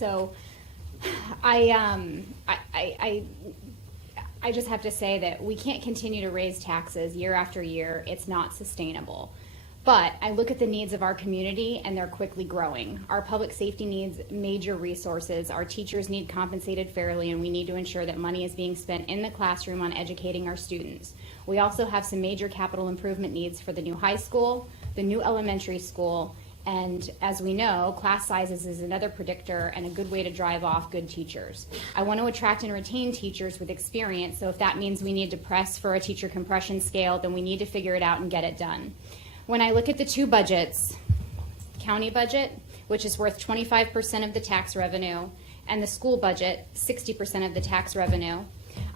So I just have to say that we can't continue to raise taxes year after year. It's not sustainable. But I look at the needs of our community and they're quickly growing. Our public safety needs major resources. Our teachers need compensated fairly, and we need to ensure that money is being spent in the classroom on educating our students. We also have some major capital improvement needs for the new high school, the new elementary school, and as we know, class sizes is another predictor and a good way to drive off good teachers. I want to attract and retain teachers with experience, so if that means we need to press for a teacher compression scale, then we need to figure it out and get it done. When I look at the two budgets, county budget, which is worth 25% of the tax revenue, and the school budget, 60% of the tax revenue,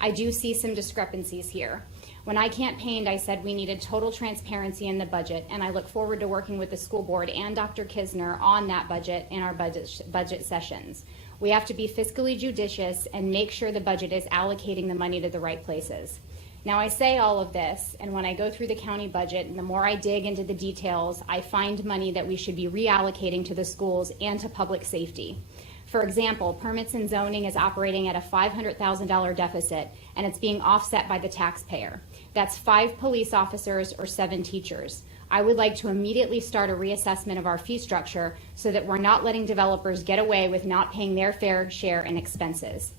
I do see some discrepancies here. When I campaigned, I said we needed total transparency in the budget, and I look forward to working with the school board and Dr. Kisner on that budget in our budget sessions. We have to be fiscally judicious and make sure the budget is allocating the money to the right places. Now, I say all of this, and when I go through the county budget, and the more I dig into the details, I find money that we should be reallocating to the schools and to public safety. For example, permits and zoning is operating at a $500,000 deficit, and it's being offset by the taxpayer. That's 5 police officers or 7 teachers. I would like to immediately start a reassessment of our fee structure so that we're not letting developers get away with not paying their fair share in expenses.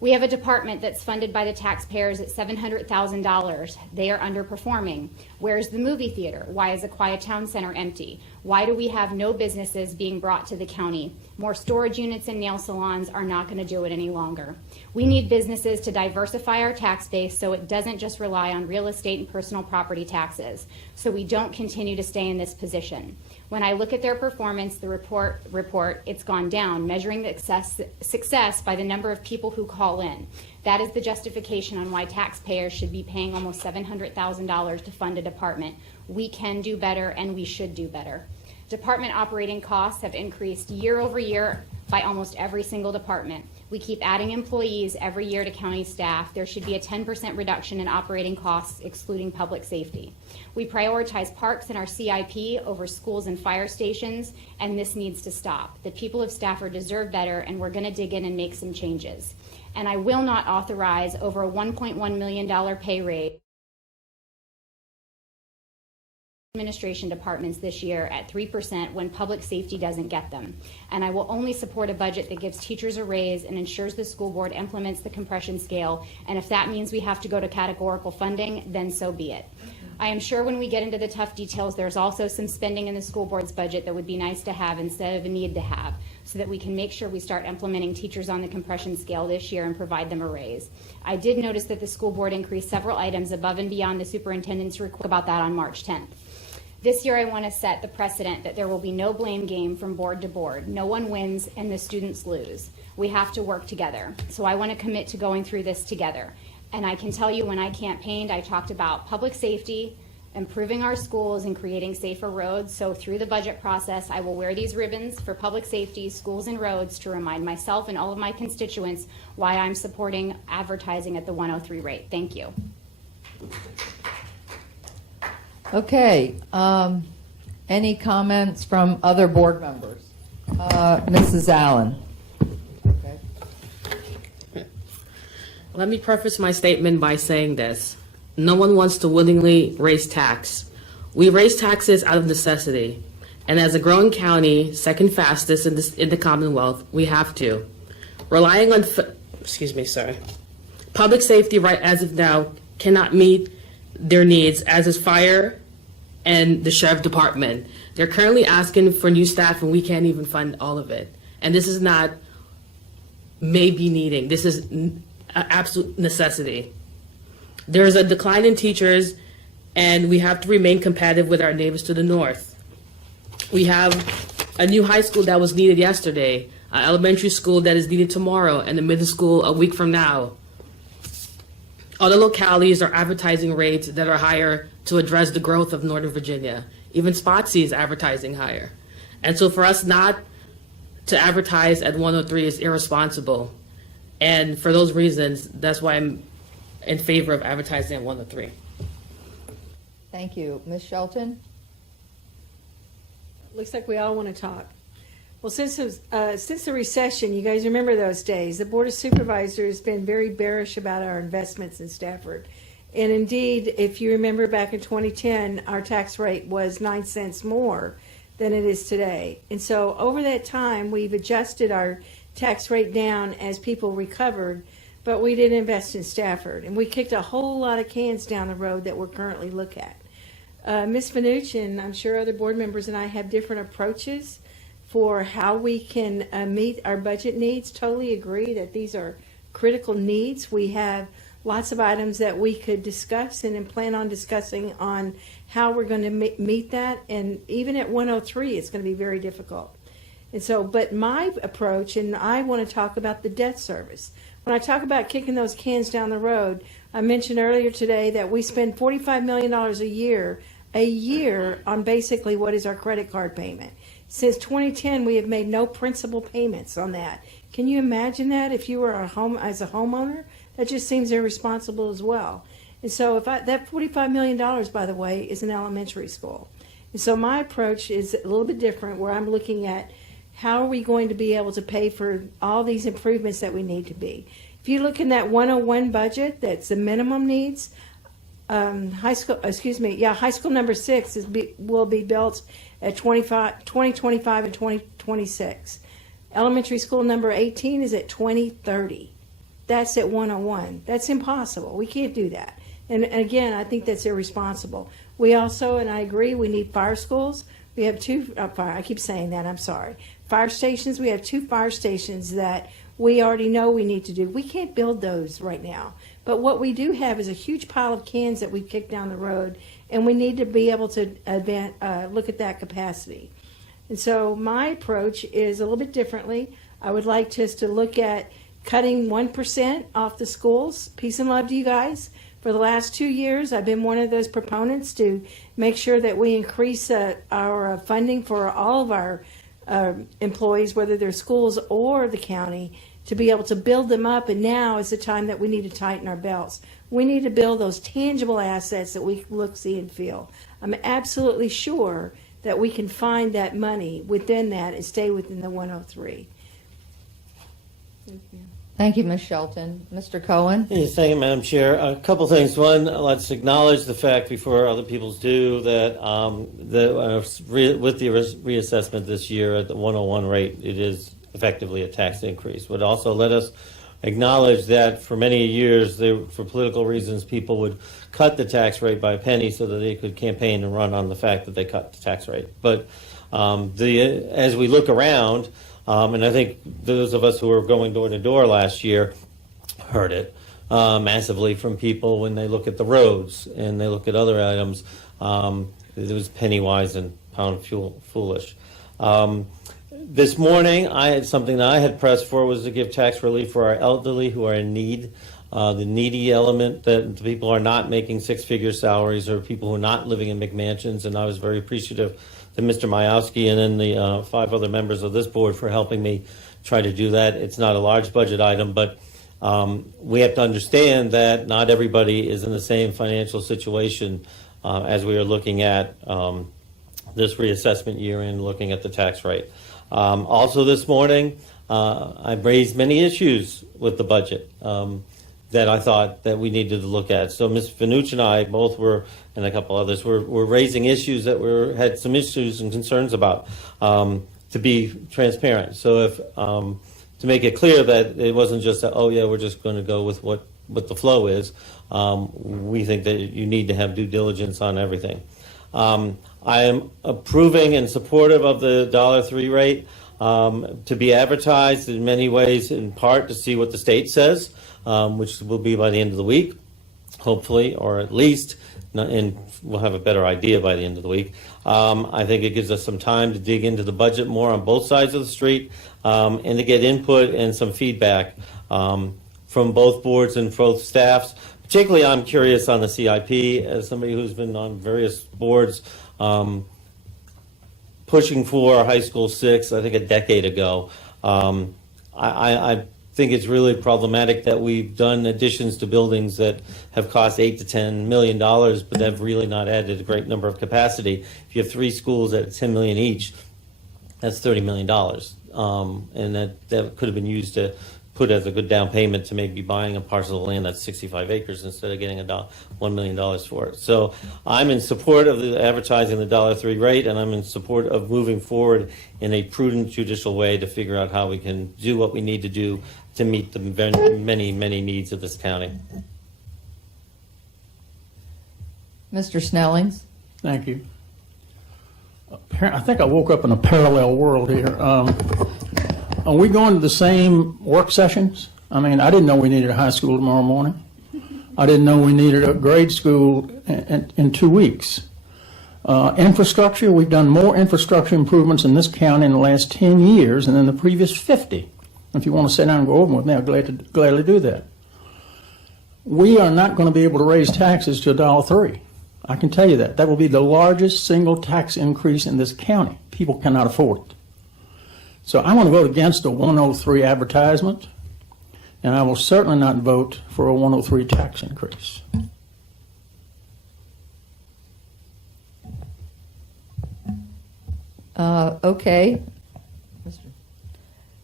We have a department that's funded by the taxpayers at $700,000. They are underperforming. Where's the movie theater? Why is the Quiet Town Center empty? Why do we have no businesses being brought to the county? More storage units and nail salons are not going to do it any longer. We need businesses to diversify our tax base so it doesn't just rely on real estate and personal property taxes, so we don't continue to stay in this position. When I look at their performance, the report, it's gone down, measuring the success by the number of people who call in. That is the justification on why taxpayers should be paying almost $700,000 to fund a department. We can do better, and we should do better. Department operating costs have increased year over year by almost every single department. We keep adding employees every year to county staff. There should be a 10% reduction in operating costs, excluding public safety. We prioritize parks in our CIP over schools and fire stations, and this needs to stop. The people of Stafford deserve better, and we're going to dig in and make some changes. And I will not authorize over a $1.1 million pay raise administration departments this year at 3% when public safety doesn't get them. And I will only support a budget that gives teachers a raise and ensures the school board implements the compression scale. And if that means we have to go to categorical funding, then so be it. I am sure when we get into the tough details, there's also some spending in the school board's budget that would be nice to have instead of a need to have, so that we can make sure we start implementing teachers on the compression scale this year and provide them a raise. I did notice that the school board increased several items above and beyond the superintendent's request about that on March 10th. This year I want to set the precedent that there will be no blame game from board to board. No one wins and the students lose. We have to work together. So I want to commit to going through this together. And I can tell you when I campaigned, I talked about public safety, improving our schools, and creating safer roads. So through the budget process, I will wear these ribbons for public safety, schools, and roads to remind myself and all of my constituents why I'm supporting advertising at the 103 rate. Thank you. Okay. Any comments from other board members? Mrs. Allen. Okay. Let me preface my statement by saying this. No one wants to willingly raise tax. We raise taxes out of necessity. And as a growing county, second fastest in the Commonwealth, we have to. Relying on, public safety right as of now cannot meet their needs, as is fire and the sheriff department. They're currently asking for new staff, and we can't even fund all of it. And this is not maybe needing. This is an absolute necessity. There's a decline in teachers, and we have to remain competitive with our neighbors to the north. We have a new high school that was needed yesterday, an elementary school that is needed tomorrow, and a middle school a week from now. Other localities are advertising rates that are higher to address the growth of Northern Virginia. Even Spotsy is advertising higher. And so for us not to advertise at 103 is irresponsible. And for those reasons, that's why I'm in favor of advertising at 103. Thank you. Ms. Shelton? Looks like we all want to talk. Well, since the recession, you guys remember those days, the Board of Supervisors has been very bearish about our investments in Stafford. And indeed, if you remember back in 2010, our tax rate was 9 cents more than it is today. And so over that time, we've adjusted our tax rate down as people recovered, but we didn't invest in Stafford. And we kicked a whole lot of cans down the road that we're currently looking at. Ms. Fanucci, and I'm sure other board members and I have different approaches for how we can meet our budget needs. Totally agree that these are critical needs. We have lots of items that we could discuss and plan on discussing on how we're going to meet that. And even at 103, it's going to be very difficult. And so, but my approach, and I want to talk about the debt service. When I talk about kicking those cans down the road, I mentioned earlier today that we spend $45 million a year on basically what is our credit card payment. Since 2010, we have made no principal payments on that. Can you imagine that if you were as a homeowner? That just seems irresponsible as well. And so that $45 million, by the way, is an elementary school. And so my approach is a little bit different, where I'm looking at how are we going to be able to pay for all these improvements that we need to be. If you look in that 101 budget, that's the minimum needs. High school number 6 will be built at 2025 and 2026. Elementary school number 18 is at 2030. That's at 101. That's impossible. We can't do that. And again, I think that's irresponsible. We also, and I agree, we need fire schools. We have I keep saying that, I'm sorry. Fire stations, we have 2 fire stations that we already know we need to do. We can't build those right now. But what we do have is a huge pile of cans that we've kicked down the road, and we need to be able to look at that capacity. And so my approach is a little bit differently. I would like just to look at cutting 1% off the schools. Peace and love to you guys. For the last 2 years, I've been one of those proponents to make sure that we increase our funding for all of our employees, whether they're schools or the county, to be able to build them up. And now is the time that we need to tighten our belts. We need to build those tangible assets that we look, see, and feel. I'm absolutely sure that we can find that money within that and stay within the 103. Thank you. Thank you, Ms. Shelton. Mr. Cohen? Yes, thank you, Madam Chair. A couple things. One, let's acknowledge the fact before other people's do that with the reassessment this year at the 101 rate, it is effectively a tax increase. But also let us acknowledge that for many years, for political reasons, people would cut the tax rate by a penny so that they could campaign and run on the fact that they cut the tax rate. But as we look around, and I think those of us who were going door to door last year heard it massively from people when they look at the roads and they look at other items. It was penny wise and pound foolish. This morning, something that I had pressed for was to give tax relief for our elderly who are in need. The needy element, that people are not making 6-figure salaries or people who are not living in McMansions, and I was very appreciative to Mr. Majowski and then the 5 other members of this board for helping me try to do that. It's not a large budget item, but we have to understand that not everybody is in the same financial situation as we are looking at this reassessment year and looking at the tax rate. Also this morning, I raised many issues with the budget that I thought that we needed to look at. So Ms. Fanucci and I both were, and a couple others, were raising issues that had some issues and concerns about, to be transparent. So if to make it clear that it wasn't just that, oh yeah, we're just going to go with what the flow is. We think that you need to have due diligence on everything. I am approving and supportive of the $3 rate to be advertised in many ways, in part to see what the state says, which will be by the end of the week, hopefully, or at least, and we'll have a better idea by the end of the week. I think it gives us some time to dig into the budget more on both sides of the street and to get input and some feedback from both boards and both staffs. Particularly, I'm curious on the CIP, as somebody who's been on various boards pushing for high school 6, I think a decade ago. I think it's really problematic that we've done additions to buildings that have cost $8 to $10 million, but have really not added a great number of capacity. If you have 3 schools at $10 million each, That's $30 million. And that could have been used to put as a good down payment to maybe buying a parcel of land that's 65 acres instead of getting $1 million for it. So I'm in support of the advertising the $3 rate, and I'm in support of moving forward in a prudent judicial way to figure out how we can do what we need to do to meet the many, many needs of this county. Mr. Snellings? Thank you. I think I woke up in a parallel world here. Are we going to the same work sessions? I mean, I didn't know we needed a high school tomorrow morning. I didn't know we needed a grade school in 2 weeks. Infrastructure, we've done more infrastructure improvements in this county in the last 10 years than in the previous 50. If you want to sit down and go over them with me, I'd gladly do that. We are not going to be able to raise taxes to $3. I can tell you that. That will be the largest single tax increase in this county. People cannot afford it. So I want to vote against a 103 advertisement, and I will certainly not vote for a 103 tax increase. Okay.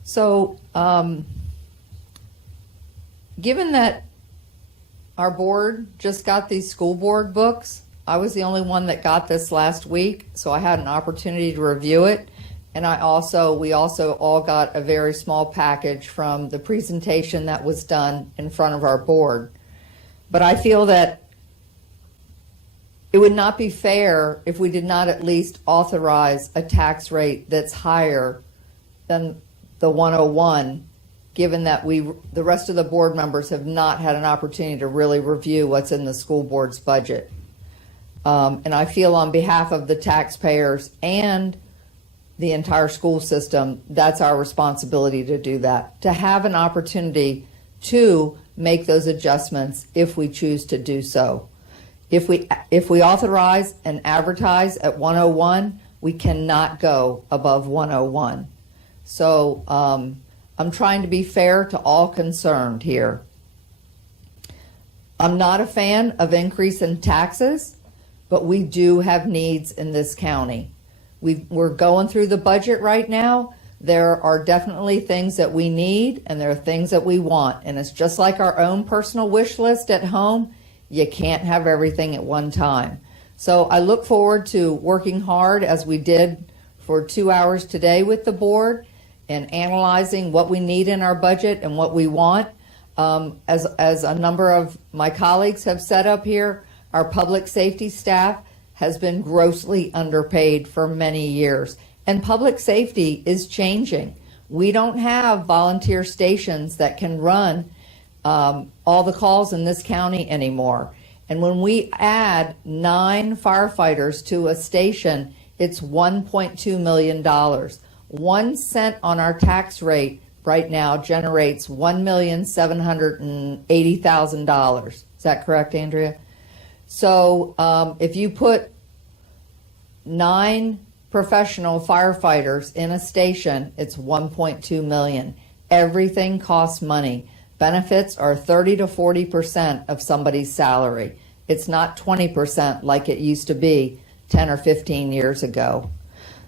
So, given that our board just got these school board books, I was the only one that got this last week, so I had an opportunity to review it. And we also all got a very small package from the presentation that was done in front of our board. But I feel that it would not be fair if we did not at least authorize a tax rate that's higher than the 101, given that the rest of the board members have not had an opportunity to really review what's in the school board's budget. And I feel on behalf of the taxpayers and the entire school system, that's our responsibility to do that, to have an opportunity to make those adjustments if we choose to do so. If we authorize and advertise at 101, we cannot go above 101. So I'm trying to be fair to all concerned here. I'm not a fan of increase in taxes, but we do have needs in this county. We're going through the budget right now. There are definitely things that we need and there are things that we want. And it's just like our own personal wish list at home. You can't have everything at one time. So I look forward to working hard as we did for 2 hours today with the board and analyzing what we need in our budget and what we want. As a number of my colleagues have said up here, our public safety staff has been grossly underpaid for many years. And public safety is changing. We don't have volunteer stations that can run all the calls in this county anymore. And when we add 9 firefighters to a station, it's $1.2 million. 1 cent on our tax rate right now generates $1,780,000. Is that correct, Andrea? So if you put 9 professional firefighters in a station, it's $1.2 million. Everything costs money. Benefits are 30 to 40% of somebody's salary. It's not 20% like it used to be 10 or 15 years ago.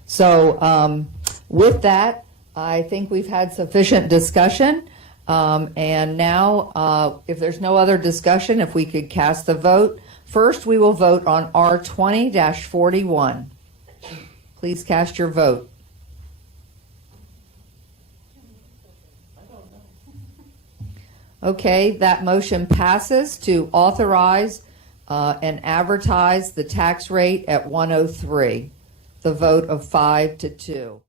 So with that, I think we've had sufficient discussion. And now, if there's no other discussion, if we could cast the vote. First, we will vote on R20-41. Please cast your vote. Okay, that motion passes to authorize and advertise the tax rate at 103. The vote of 5 to 2.